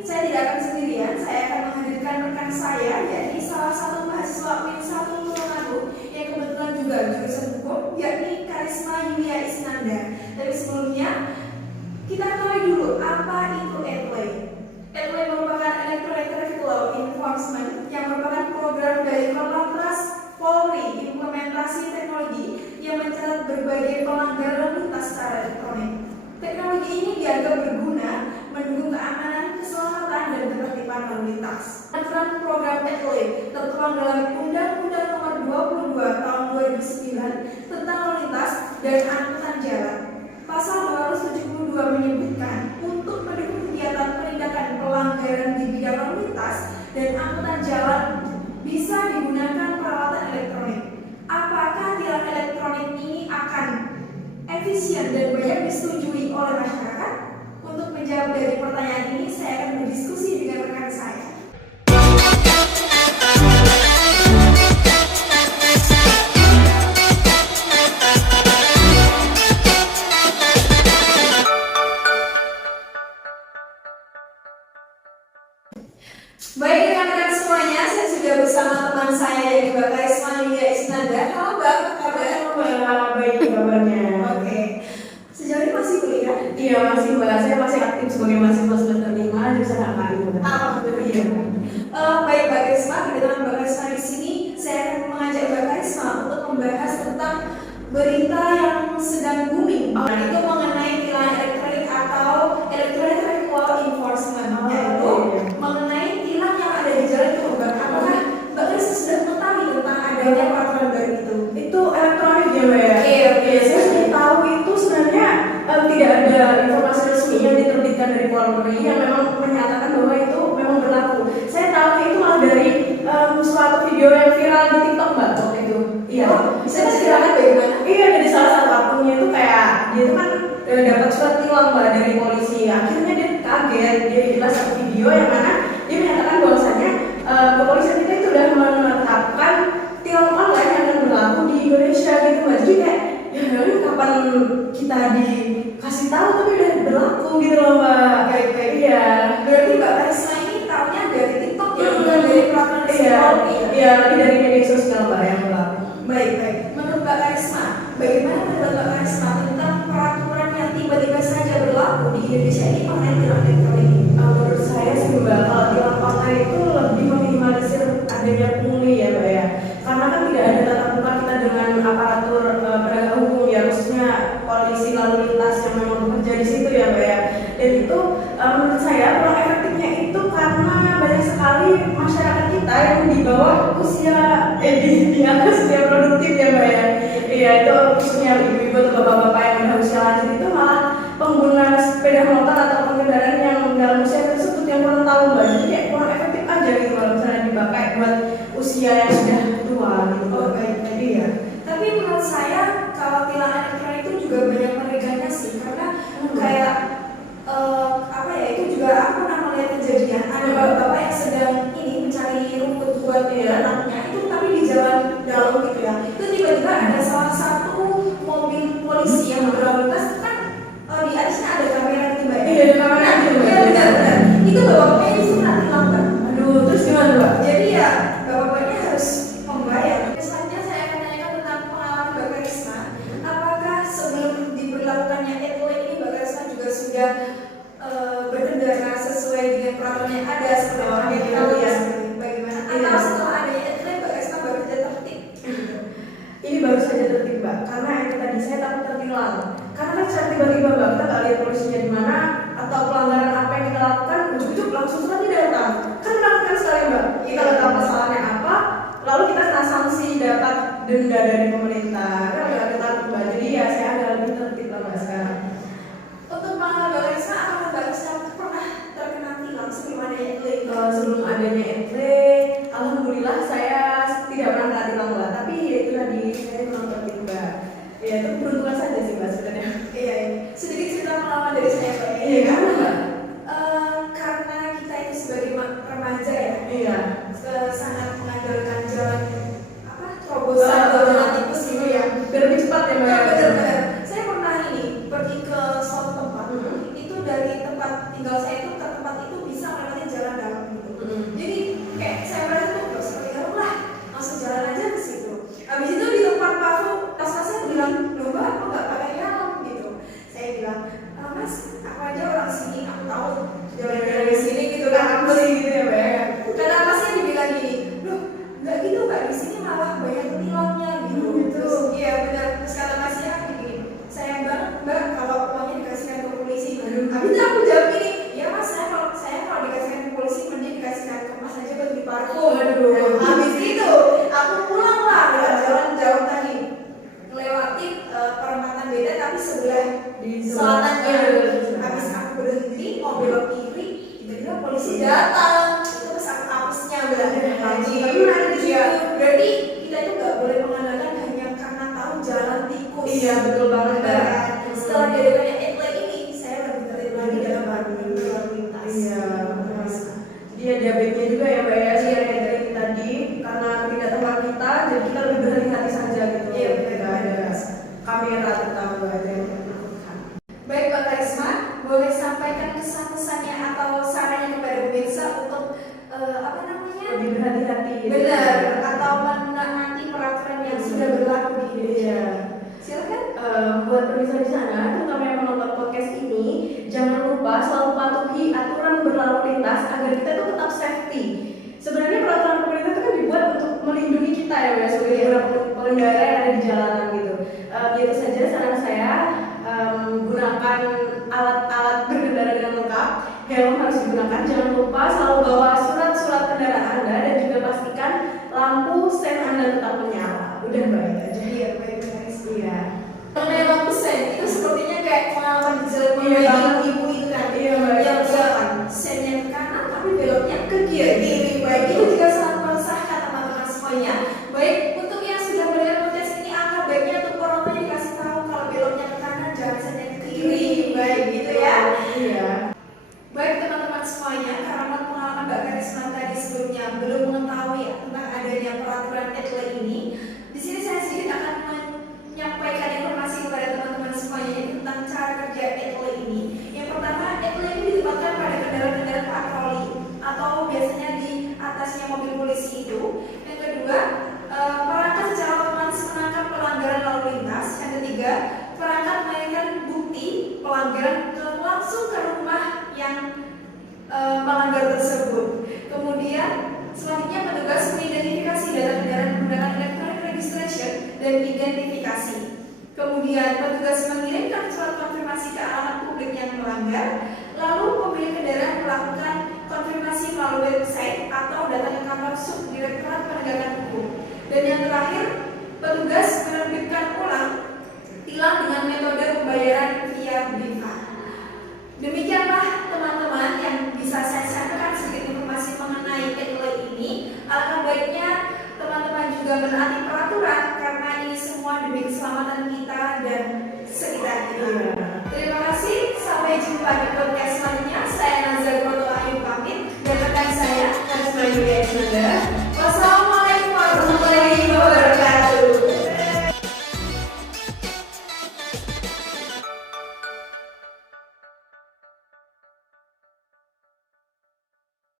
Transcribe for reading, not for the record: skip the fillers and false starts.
saya tidak akan sendirian, saya akan menghadirkan rekan saya, yakni salah satu mahasiswa UIN 1 Tulungagung yang kebetulan juga jurusan hukum, yakni Karisma Yulia Isnanda. Tapi sebelumnya, kita ketahui dulu apa itu ETLE. ETLE merupakan Electronic Traffic Law Enforcement yang merupakan program dari Korlantas Polri implementasi teknologi yang mencatat berbagai pelanggaran lintas secara elektronik. Teknologi ini dianggap berguna mendukung keamanan, keselamatan, dan ketertiban lalu lintas. Aturan program ETLE tertuang dalam Undang-Undang Nomor 22 Tahun 2009 tentang lalu lintas dan angkutan jalan. Pasal 272 menyebutkan untuk mendukung kegiatan penindakan pelanggaran di bidang lalu lintas dan angkutan jalan bisa digunakan peralatan elektronik. Apakah tilang elektronik ini akan efisien dan banyak disetujui oleh masyarakat? Untuk menjawab dari pertanyaan ini, saya akan berdiskusi dengan rekan saya. Baik rekan-rekan semuanya, saya sudah bersama teman saya yang juga Karisma Yulia Isnanda. Halo Mbak, apa kabar? Halo, baik kabarnya. Oke. Sejauh ini masih kuliah? Iya masih Mbak, saya masih aktif sebagai mahasiswa semester 5 jurusan HKI. Alhamdulillah. Baik Mbak Karisma, kebetulan Mbak Karisma di sini, saya akan mengajak Mbak Karisma untuk membahas tentang berita yang sedang booming, itu mengenai tilang elektronik atau Electronic Traffic Law Enforcement, yaitu mengenai tilang yang ada di jalan itu. Apakah Mbak Karisma sudah mengetahui tentang adanya peraturan baru itu? Itu elektronik ya Mbak ya? Iya. Saya sudah tahu itu sebenarnya tidak ada informasi resmi yang diterbitkan dari Polri yang memang menyatakan bahwa itu memang berlaku. Saya tahu itu malah dari suatu video yang viral di TikTok Mbak waktu itu. Iya. Bisa diceritakan bagaimana? Iya, dari salah satu akunnya itu kayak dia itu kan dapat surat tilang Mbak dari polisi. Akhirnya dia kaget, dia jelas satu video yang mana dia menyatakan bahwasanya kepolisian kita itu sudah menetapkan tilang online yang akan berlaku di Indonesia gitu Mbak. Jadi kayak ya kapan kita dikasih tahu tapi udah berlaku gitu loh Mbak. Baik. Iya. Berarti Mbak Karisma ini tahunya dari TikTok ya, bukan dari peraturan resmi. Iya, ini dari media sosial Mbak yang berlaku. Baik. Menurut Mbak Karisma, bagaimana pendapat Mbak Karisma tentang peraturan yang tiba-tiba saja berlaku di Indonesia ini mengenai tilang elektronik ini? Menurut saya sih Mbak, kalau tilang online itu lebih meminimalisir adanya pungli ya Mbak ya. Karena kan tidak ada tatap muka kita dengan aparatur penegak hukum ya, khususnya polisi lalu lintas yang memang bekerja di situ ya Mbak ya. Dan itu menurut saya kurang efektifnya itu karena banyak sekali masyarakat kita yang di bawah usia di atas usia produktif ya Mbak ya. Iya, itu khususnya ibu-ibu atau bapak-bapak yang udah usia lanjut itu malah pengguna sepeda motor atau kendaraan yang dalam usia tersebut yang kurang tahu Mbak. Jadi kayak kurang efektif aja gitu kalau misalnya dipakai buat usia yang sudah tua gitu. Baik. Iya. Tapi menurut saya kalau tilang elektronik itu juga banyak meriganya sih, karena kayak itu juga aku pernah melihat kejadian ada bapak-bapak yang sedang mencari rumput buat anaknya itu, tapi di jalan dalam gitu ya, itu tiba-tiba ada salah satu mobil polisi yang berlalu lintas kan di atasnya ada kamera gitu Mbak. Iya, ada kamera gitu Mbak. Iya benar. Itu bapak-bapaknya justru kena tilang Mbak. Aduh, terus gimana Mbak? Jadi ya bapak-bapaknya harus membayar. Selanjutnya saya akan tanyakan tentang pengalaman Mbak Karisma. Apakah sebelum diberlakukannya ETLE ini Mbak Karisma juga sudah berkendara sesuai dengan peraturan yang ada seperti orang yang tahu ya? Bagaimana? Atau setelah adanya ETLE Mbak Karisma baru saja tertib? Ini baru saja tertib Mbak, karena itu tadi saya takut tertilang. Karena kan secara tiba-tiba Mbak, kita nggak lihat polisinya di mana atau pelanggaran apa yang kita lakukan, ujuk-ujuk langsung surat tidak datang. Kan menakutkan sekali Mbak. Kita nggak tahu kesalahannya apa, lalu kita kena sanksi, dapat denda dari pemerintah. Kan nggak kita takut Mbak. Jadi ya saya agak lebih tertib lah Mbak sekarang. Untuk pengalaman Mbak Karisma, apakah Mbak Karisma pernah terkena tilang sebelum adanya ETLE? Sebelum adanya ETLE, alhamdulillah saya tidak pernah kena tilang Mbak. Tapi ya itu tadi saya kurang tertib Mbak. Ya itu beruntungan saja sih Mbak sebenarnya. Iya. Sedikit cerita pengalaman dari saya Mbak. Iya kan Mbak? Karena kita itu sebagai remaja ya, Iya. sangat mengandalkan jalan terobosan atau jalan tikus gitu ya. Biar lebih cepat ya Mbak. Benar-benar. Saya pernah pergi ke suatu tempat. Itu dari tempat tinggal saya itu ke tempat itu bisa melewati polisi datang, terus apesnya Mbak Haji. Iya. Berarti kita itu nggak boleh mengandalkan hanya karena tahu jalan tikus. Iya, betul banget, Mbak. Setelah diadakannya etle ini, saya lebih tertarik lagi dalam berlalu lintas. Iya. Jadi ada baiknya juga ya Mbak ya, share ini tadi karena ketidaktahuan kita, jadi kita lebih berhati-hati saja gitu. Iya, Kita ada kamera terutama Mbak yang menakutkan. Baik Mbak Karisma, boleh sampaikan kesan-kesannya atau sarannya kepada pemirsa untuk apa namanya? Lebih berhati-hati. Benar, atau menaati peraturan yang sudah berlaku di Indonesia. Iya. Silakan. Buat pemirsa di sana, terutama yang menonton podcast ini, jangan lupa selalu patuhi aturan berlalu lintas agar kita itu tetap safety. Sebenarnya peraturan pemerintah itu kan dibuat untuk melindungi kita ya, Mbak, sebagai beberapa pengendara yang ada di jalanan gitu. Itu saja saran saya. Gunakan alat-alat berkendara dengan lengkap, helm harus digunakan. Jangan lupa selalu bawa surat-surat kendaraan Anda dan juga pastikan lampu sen Anda tetap menyala. Udah baik aja. Iya, baik Mbak Karisma. Iya. Mengenai lampu sen itu sepertinya kayak pengalaman di jalan Iya, ibu itu kan. Iya, Mbak. Yang sennya ke kanan tapi beloknya ke kiri. Baik, itu juga sangat meresahkan teman-teman semuanya. Baik, untuk yang sudah mendengar podcast ini, angka baiknya untuk orang tua dikasih tahu kalau beloknya ke kanan, jangan sennya ke kiri. Baik, gitu ya. Iya. Baik teman-teman semuanya, karena pengalaman Mbak Karisma tadi sebelumnya belum mengetahui tentang adanya peraturan etle ini, di sini saya sedikit akan menyampaikan informasi kepada teman-teman semuanya tentang cara kerja etle ini. Yang pertama, etle ini ditempatkan pada kendaraan-kendaraan patroli atau biasanya di atasnya mobil polisi itu. Yang kedua, perangkat secara otomatis menangkap pelanggaran lalu lintas. Yang ketiga, perangkat mainkan bukti pelanggaran langsung ke rumah yang melanggar tersebut. Kemudian selanjutnya petugas mengidentifikasi data kendaraan menggunakan electronic registration dan identifikasi. Kemudian petugas mengirimkan surat konfirmasi ke alamat publik yang melanggar. Lalu pemilik kendaraan melakukan konfirmasi melalui website atau datang ke kantor Subdirektorat Penegakan Hukum. Dan yang terakhir, petugas menerbitkan ulang tilang dengan metode pembayaran via BRIFA. Demikianlah teman-teman yang bisa saya